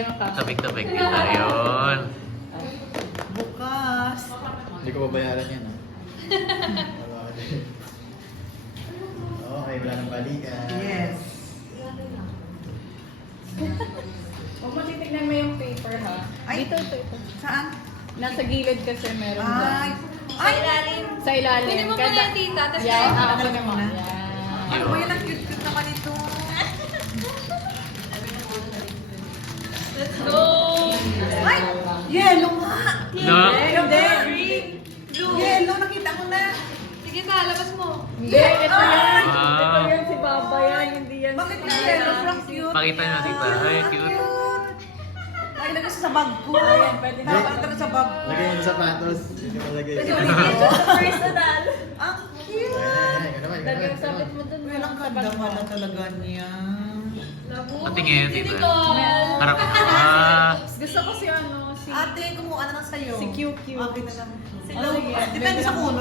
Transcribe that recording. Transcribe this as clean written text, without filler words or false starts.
Tabik-tabik kita yun. Bukas. Hindi ko babayaran yan, ha? Okay, wala nang balikan. Yes. Huwag mo titignan mo yung paper ha. Ay. Ito. Saan? Nasa gilid kasi meron Ay. dyan. Ay! Sa ilalim. Pwede mo muna yan, tita. Tapos Yan, kayo. ako naman. muna. Yan. Ano ba yan? Ang cute-cute naman ito. Let's go! Ay! Yellow nga! No? Hindi. Green! Blue! Yellow, nakita ko na. Sige ta, labas mo. Hindi, ito yan. Wow. Ito yan si Baba yan. Hindi yan Bakit si yung yellow? From cute. Pakita nyo, tita. Ay, cute. Ay, lagay sa bag ko. Ayan, pwede na. Dapat ito sa bag ko. Lagay mo sa sapatos. Hindi mo lagay. Personal. Ang cute. Ay, ganun, Lagyan ganun. sa sabit mo dun. Well, ang sa ganda bag mo. pala talaga niya. Patingin, Si tita. Nicole. Harap ka. Ah. Gusto ko si ano, si Ate, kumuha na lang sa'yo. Si QQ. Okay na lang. Si Ano, Logan. depende sa kuno.